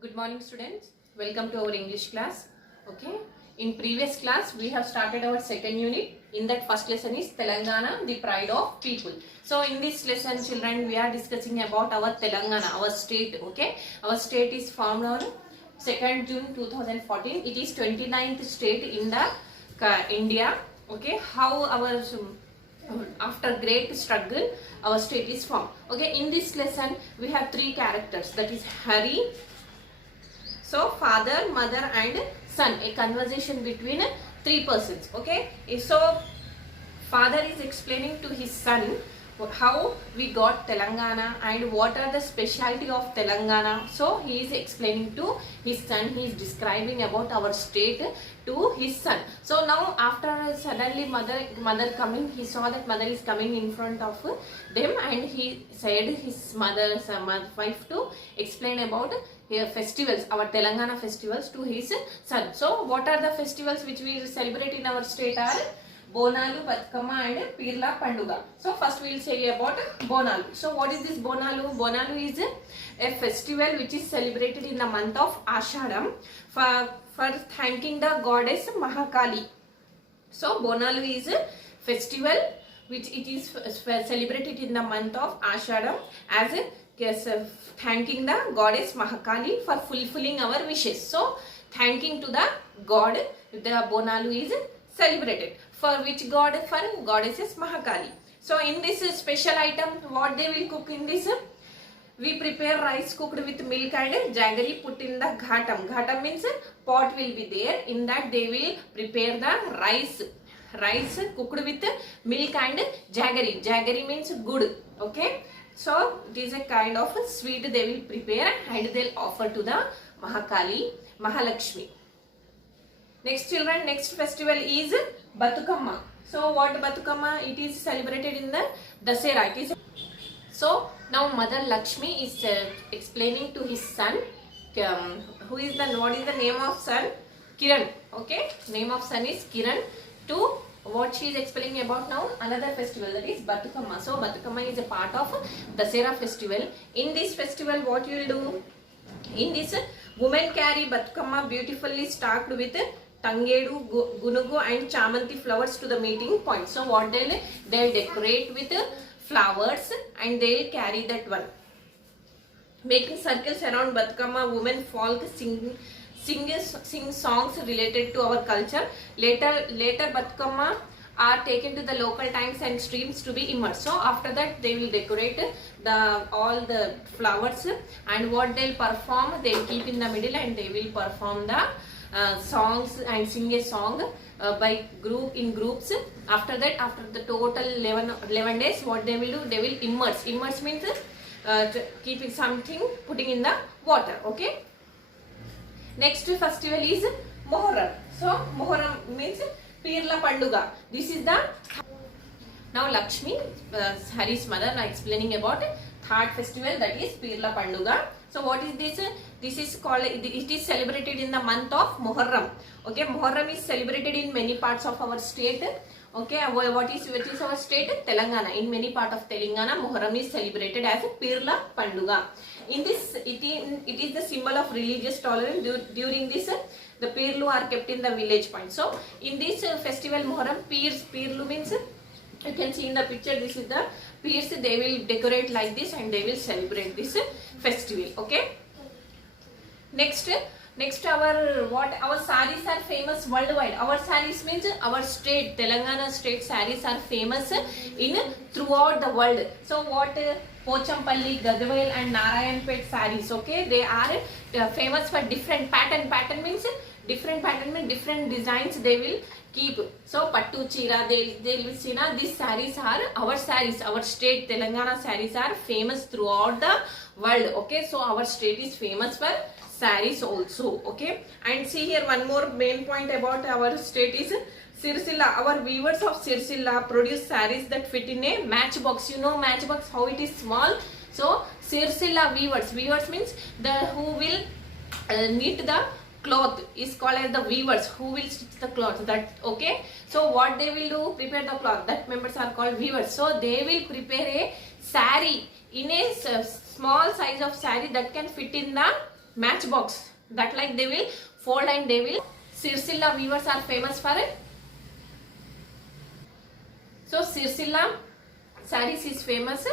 Good morning students, welcome to our English class. Okay, in previous class we have started our second unit. In that first lesson is Telangana, the pride of people. So in this lesson children we are discussing about our Telangana, our state. Okay, our state is formed on 2nd June 2014. It is 29th state in the India. Okay, how our after great struggle our state is formed. Okay, in this lesson we have three characters, that is Hari. So father, mother and son, a conversation between three persons. Okay, so father is explaining to his son how we got Telangana and what are the specialty of Telangana. So he is explaining to his son, he is describing about our state to his son. So now after suddenly mother coming, he saw that mother is coming in front of them and he said his mother's wife to explain about festivals, our Telangana festivals to his son. So what are the festivals which we celebrate in our state are Bonalu, Batkama and Pirla Panduga. So first we will say about Bonalu. So what is this Bonalu? Bonalu is a festival which is celebrated in the month of Ashadam for thanking the goddess Mahakali. So Bonalu is a festival which it is celebrated in the month of Ashadam as a thanking the goddess Mahakali for fulfilling our wishes. So thanking to the god, the Bonalu is celebrated. For which god? For goddesses Mahakali. So in this special item, what they will cook in this? We prepare rice cooked with milk and jaggery put in the ghatam. Ghatam means pot will be there. In that they will prepare the rice cooked with milk and jaggery. Jaggery means good. Okay. So it is a kind of sweet they will prepare and they will offer to the Mahakali, Mahalakshmi. Next children, next festival is Batukamma. So what Batukamma? It is celebrated in the Dasera. It is. So now Mother Lakshmi is explaining to his son, what is the name of son? Kiran. Okay, name of son is Kiran. To what she is explaining about now, another festival, that is Batukamma. So Batukamma is a part of Dasera festival. In this festival what you will do? In this, women carry Batukamma beautifully stacked with Tangedu, Gunugu and Chamanti flowers to the meeting point. So what they'll decorate with flowers and they'll carry that one. Making circles around Batukamma, women folk sing songs related to our culture. Later Batukamma are taken to the local tanks and streams to be immersed. So after that they will decorate all the flowers and what they'll perform, they'll keep in the middle and they will perform the songs and sing a song by groups. After that, after the total 11 days, what they will do? They will immerse. Immerse means keeping something, putting in the water. Okay. Next festival is Moharram. So Moharram means Pirla Panduga. This is the now Lakshmi, Hari's mother, now explaining about third festival, that is Pirla Panduga. So what is this? This is called, it is celebrated in the month of Muharram. Okay, Muharram is celebrated in many parts of our state. Okay, what is our state? Telangana. In many parts of Telangana, Muharram is celebrated as Pirla Panduga. In this, it is the symbol of religious tolerance. During this, the Pirlu are kept in the village point. So in this festival Muharram, Pirlu means, you can see in the picture, this is the Pirs, they will decorate like this and they will celebrate this festival. Okay. Next our sarees are famous worldwide. Our sarees means our state, Telangana state sarees are famous in throughout the world. So what Pochampalli, Gadwal and Narayanpet sarees, okay, they are famous for different pattern. Pattern means different designs they will keep. So Pattu Chira, they will see now these sarees are our sarees, our state Telangana sarees are famous throughout the world. Okay, so our state is famous for sarees also. Okay, and see here one more main point about our state is Sirsilla. Our weavers of Sirsilla produce sarees that fit in a matchbox. You know matchbox, how it is small. So Sirsilla weavers means who will knit the cloth is called as the weavers, who will stitch the cloth. That okay. So what they will do? Prepare the cloth. That members are called weavers. So they will prepare a saree in a small size of saree that can fit in the matchbox, that like they will fold and they will. Sirsilla weavers are famous for it. So Sirsilla sarees is famous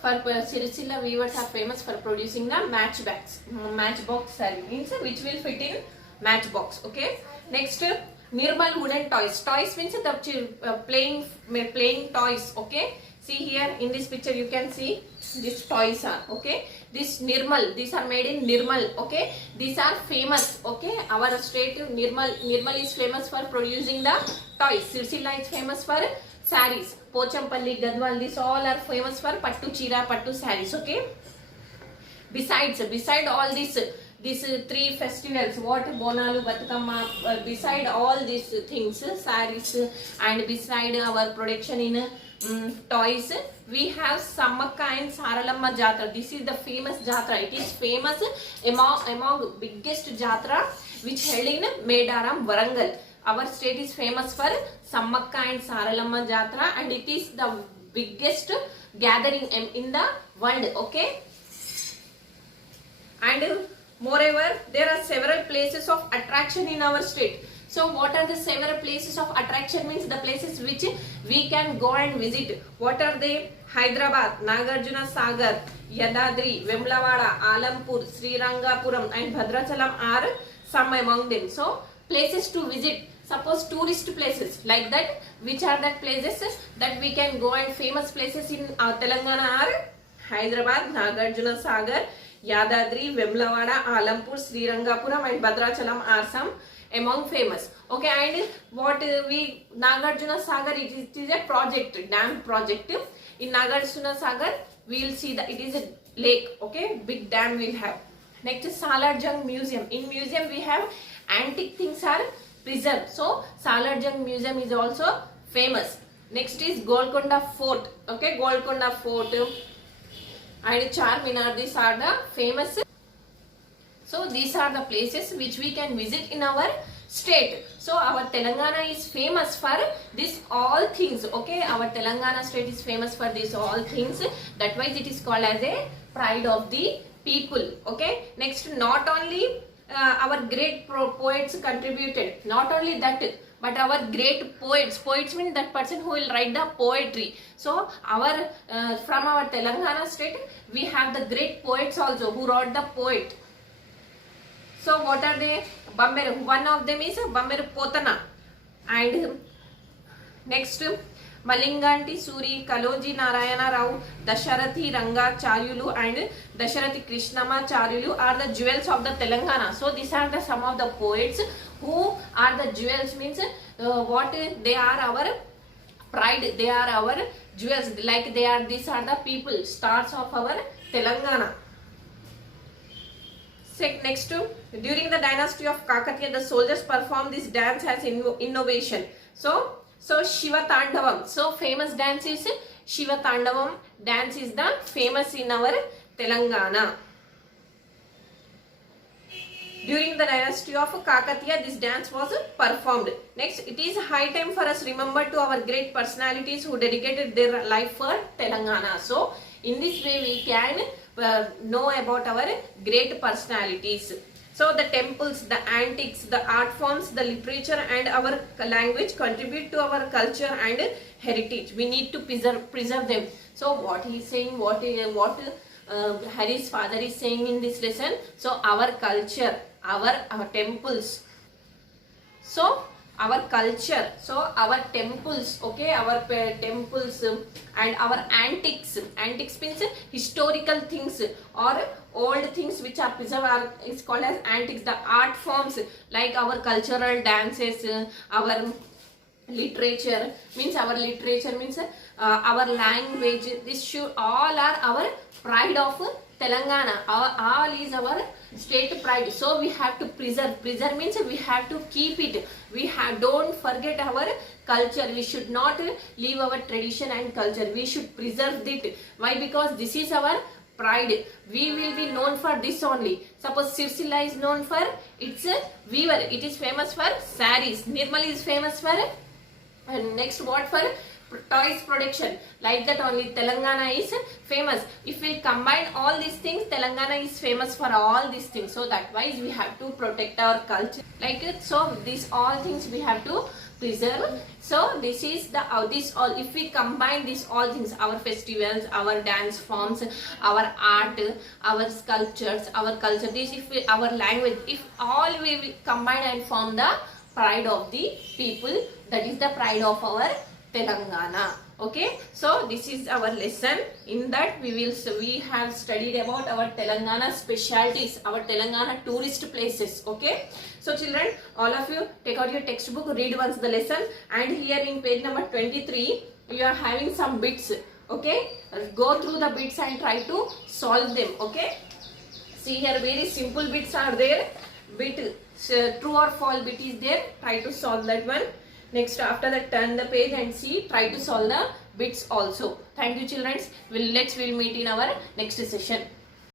for Sirsilla weavers are famous for producing the matchbox saree means which will fit in matchbox. Okay. Next, Nirmal wooden toys. Toys means the playing toys. Okay. See here in this picture you can see these toys are. Okay. This Nirmal, these are made in Nirmal. Okay. These are famous. Okay. Our state Nirmal is famous for producing the toys. Sirsilla is famous for sarees. Pochampalli, Gadwal, these all are famous for pattu chira, pattu sarees. Okay. Beside all these three festivals, what Bonalu, Batukamma, beside all these things, sarees, and beside our production in toys, we have Samakka and Saralamma Jatra. This is the famous Jatra. It is famous among biggest Jatra which held in Medaram, Warangal. Our state is famous for Samakka and Saralamma Jatra, and it is the biggest gathering in the world. Okay. And moreover, there are several places of attraction in our state. So what are the several places of attraction means the places which we can go and visit. What are they? Hyderabad, Nagarjuna Sagar, Yadadri, Vemlavada, Alampur, Srirangapuram and Bhadrachalam are some among them. So places to visit. Suppose tourist places like that. Which are that places that we can go and famous places in Telangana are Hyderabad, Nagarjuna Sagar, Yadadri, Vemlavada, Alampur, Srirangapuram and Bhadrachalam are some among famous. Okay, and what Nagarjuna Sagar, it is a project, dam project. In Nagarjuna Sagar, we will see that it is a lake. Okay, big dam we'll have. Next is Salarjung Museum. In museum we have antique things are preserved. So Salarjung Museum is also famous. Next is Golconda Fort. Okay, Golconda Fort and Charminar, these are the famous. So these are the places which we can visit in our state. So our Telangana is famous for this all things. Okay, our Telangana state is famous for this all things. That why it is called as a pride of the people. Okay. Next, not only our great poets contributed, not only that, but our great poets mean that person who will write the poetry. So our from our Telangana state we have the great poets also who wrote the poet. So what are they? Bamberu. One of them is Bamberu Potana, and next Malinganti Suri, Kaloji Narayana Rao, Dasharathi Ranga Charyulu and Dasharathi Krishnama Charyulu are the jewels of the Telangana. So these are the some of the poets who are the jewels means what they are our pride, they are our jewels, like they are, these are the people, stars of our Telangana. Next, during the dynasty of Kakatiya, the soldiers performed this dance as innovation. So Shiva Tandavam. So famous dance is Shiva Tandavam. Dance is the famous in our Telangana. During the dynasty of Kakatiya, this dance was performed. Next, it is high time for us remember to our great personalities who dedicated their life for Telangana. So in this way we can know about our great personalities. So the temples, the antiques, the art forms, the literature and our language contribute to our culture and heritage. We need to preserve them. So what he is saying, what Harry's father is saying in this lesson. So our culture, our temples. So our culture, so our temples, okay, our temples and our antiques. Antiques means historical things or old things which are preserved is called as antiques. The art forms like our cultural dances, our literature means our language. This should all are our pride of Telangana. All is our state pride. So we have to preserve. Preserve means we have to keep it. Don't forget our culture. We should not leave our tradition and culture. We should preserve it. Why? Because this is our pride. We will be known for this only. Suppose Sirsilla is known for its weaver. It is famous for sarees. Nirmal is famous for next what for toys production. Like that only Telangana is famous. If we combine all these things, Telangana is famous for all these things. So that wise we have to protect our culture. Like it. So these all things we have to preserve. So this is the this all. If we combine these all things, our festivals, our dance forms, our art, our sculptures, our culture, this if we, our language, if all we will combine and form the pride of the people, that is the pride of our Telangana. Okay, so this is our lesson. In that we have studied about our Telangana specialties, our Telangana tourist places. Okay, so children, all of you take out your textbook, read once the lesson, and here in page number 23 you are having some bits. Okay, go through the bits and try to solve them. Okay, see here very simple bits are there. Bit true or false bit is there. Try to solve that one. Next, after that, turn the page and see. Try to solve the bits also. Thank you, children. We'll meet in our next session.